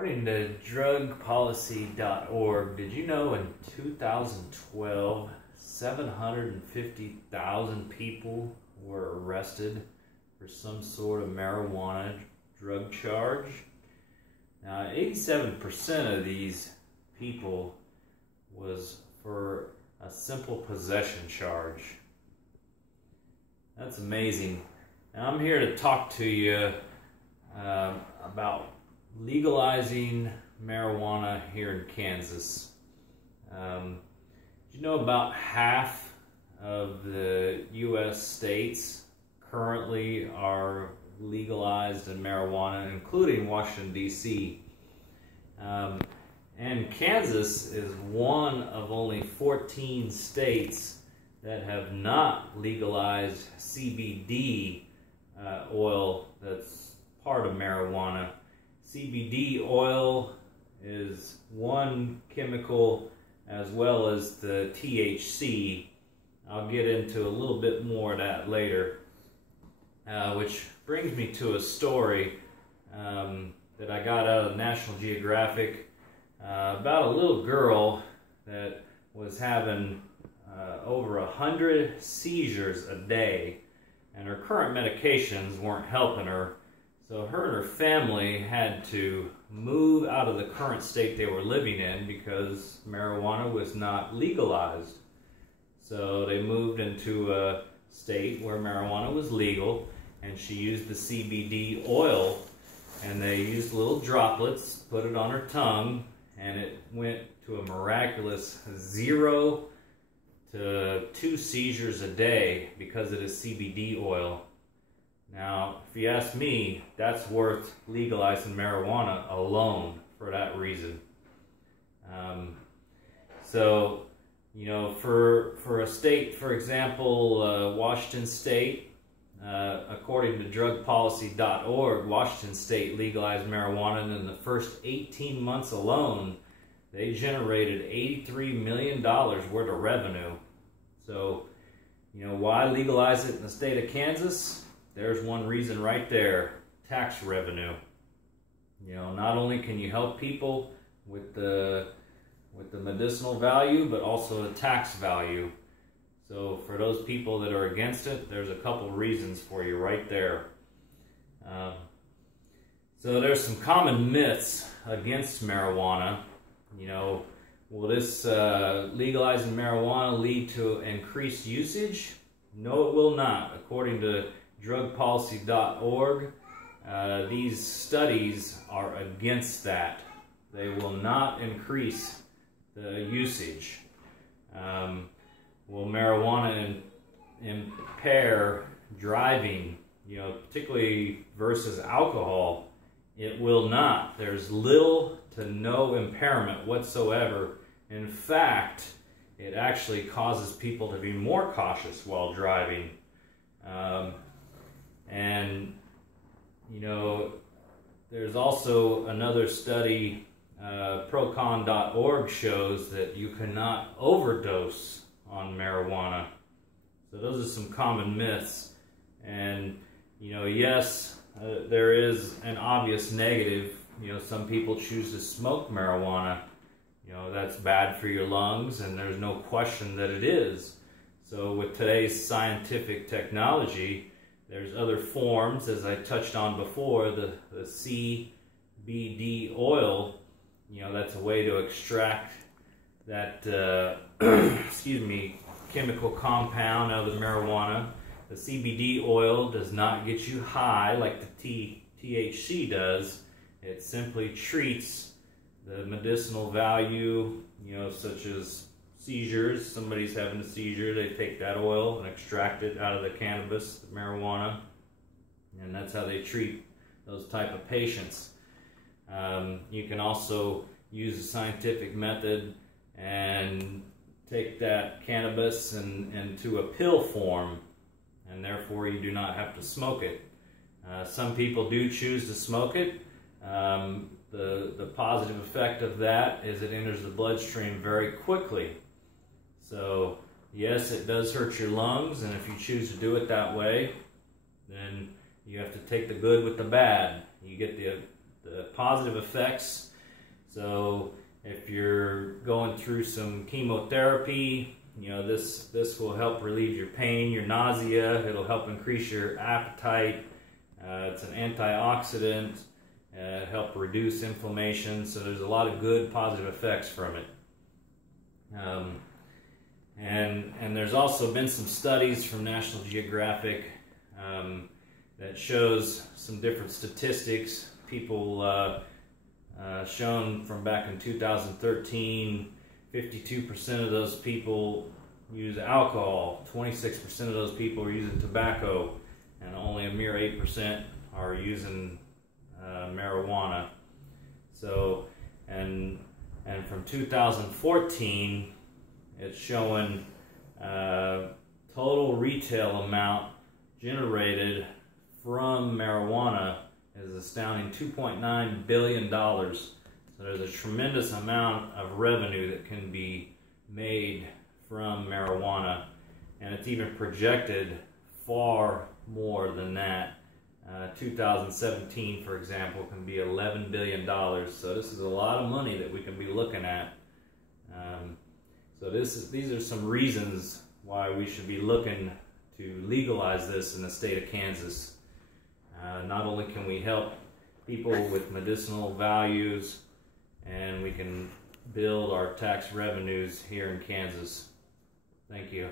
According to drugpolicy.org, did you know in 2012, 750,000 people were arrested for some sort of marijuana drug charge? Now, 87% of these people was for a simple possession charge. That's amazing. Now, I'm here to talk to you about legalizing marijuana here in Kansas. You know, about half of the U.S. states currently are legalized in marijuana, including Washington, D.C. And Kansas is one of only 14 states that have not legalized CBD oil that's part of marijuana. CBD oil is one chemical as well as the THC. I'll get into a little bit more of that later, which brings me to a story that I got out of National Geographic about a little girl that was having over 100 seizures a day, and her current medications weren't helping her. So her and her family had to move out of the current state they were living in because marijuana was not legalized. So they moved into a state where marijuana was legal, and she used the CBD oil, and they used little droplets, put it on her tongue, and it went to a miraculous 0 to 2 seizures a day because of the CBD oil. Now, if you ask me, that's worth legalizing marijuana alone for that reason. So, you know, for a state, for example, Washington State, according to drugpolicy.org, Washington State legalized marijuana, and in the first 18 months alone, they generated $83 million worth of revenue. So, you know, why legalize it in the state of Kansas? There's one reason right there: tax revenue. You know, not only can you help people with the medicinal value, but also the tax value. So for those people that are against it, there's a couple reasons for you right there. So there's some common myths against marijuana. You know, will this legalizing marijuana lead to increased usage? No, it will not. According to drugpolicy.org, these studies are against that. They will not increase the usage. Will marijuana impair driving, you know, particularly versus alcohol? It will not. There's little to no impairment whatsoever. In fact, it actually causes people to be more cautious while driving. And, you know, there's also another study, procon.org shows that you cannot overdose on marijuana. So those are some common myths. And, you know, yes, there is an obvious negative. You know, some people choose to smoke marijuana. You know, that's bad for your lungs, and there's no question that it is. So with today's scientific technology, there's other forms, as I touched on before, the CBD oil. You know, that's a way to extract that, chemical compound out of the marijuana. The CBD oil does not get you high like the THC does. It simply treats the medicinal value, you know, such as seizures. Somebody's having a seizure, they take that oil and extract it out of the cannabis, the marijuana, and that's how they treat those type of patients. You can also use a scientific method and take that cannabis into a pill form, and therefore you do not have to smoke it. Some people do choose to smoke it. The positive effect of that is it enters the bloodstream very quickly. So yes, it does hurt your lungs, and if you choose to do it that way, then you have to take the good with the bad. You get the positive effects So if you're going through some chemotherapy, this will help relieve your pain, your nausea. It'll help increase your appetite. It's an antioxidant. Help reduce inflammation. So there's a lot of good positive effects from it. And there's also been some studies from National Geographic that shows some different statistics. People shown from back in 2013, 52% of those people use alcohol, 26% of those people are using tobacco, and only a mere 8% are using marijuana. So, and from 2014, it's showing total retail amount generated from marijuana is astounding $2.9 billion. So there's a tremendous amount of revenue that can be made from marijuana, and it's even projected far more than that. 2017, for example, can be $11 billion. So this is a lot of money that we can be looking at. So these are some reasons why we should be looking to legalize this in the state of Kansas. Not only can we help people with medicinal values, and we can build our tax revenues here in Kansas. Thank you.